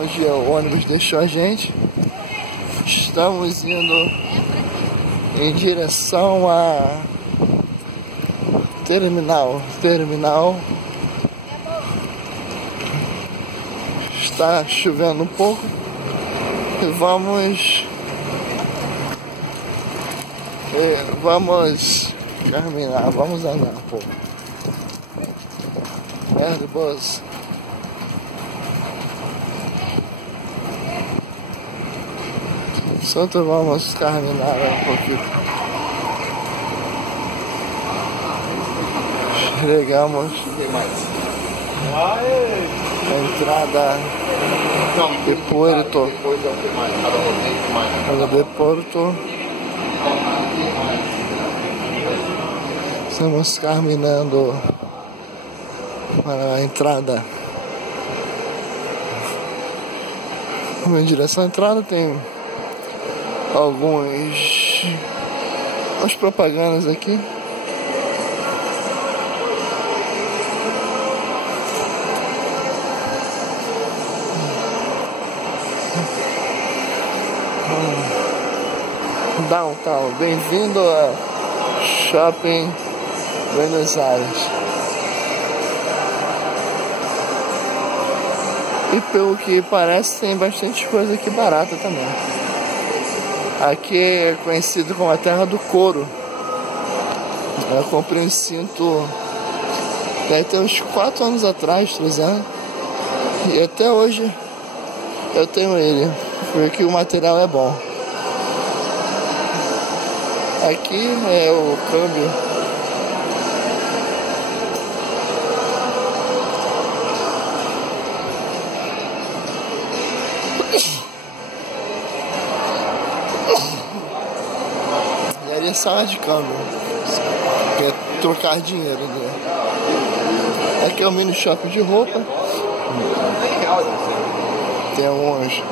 onde o ônibus deixou a gente. Estamos indo em direção a terminal. Está chovendo um pouco e vamos caminhar, vamos andar um pouco. Airbus. Só vamos caminhar um pouquinho. Chegamos a entrada de Porto. Estamos caminhando para a entrada. Em direção à entrada tem algumas propagandas aqui. Downtown, bem-vindo a Shopping Buenos Aires. E pelo que parece tem bastante coisa aqui barata também. Aqui é conhecido como a terra do couro. Eu comprei um cinto deve ter uns 4 anos atrás, 3 anos. E até hoje eu tenho ele, porque o material é bom. Aqui é o câmbio. E ali é sala de câmbio, que é trocar dinheiro, né? Aqui é o mini shopping de roupa. Tem alguns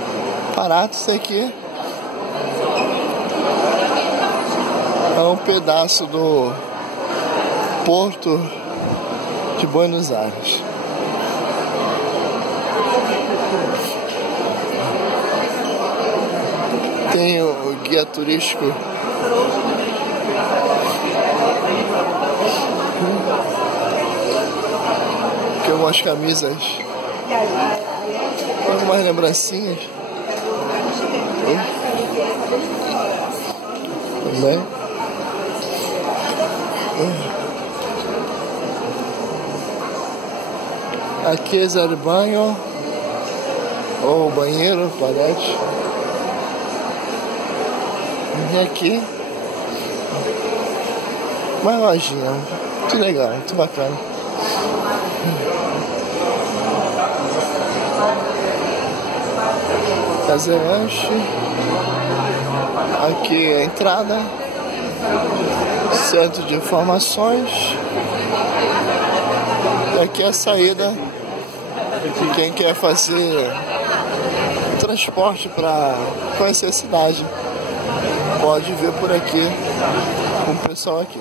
baratos aqui. É um pedaço do Porto de Buenos Aires. Tem o guia turístico. Tem algumas camisas. Algumas lembrancinhas. Também. Aqui é o banho ou banheiro, toalete. E aqui uma lojinha, muito legal, muito bacana. Fazer lanche. Aqui é a entrada. Centro de informações. E aqui é a saída. Quem quer fazer transporte para conhecer a cidade pode ver por aqui com o pessoal aqui.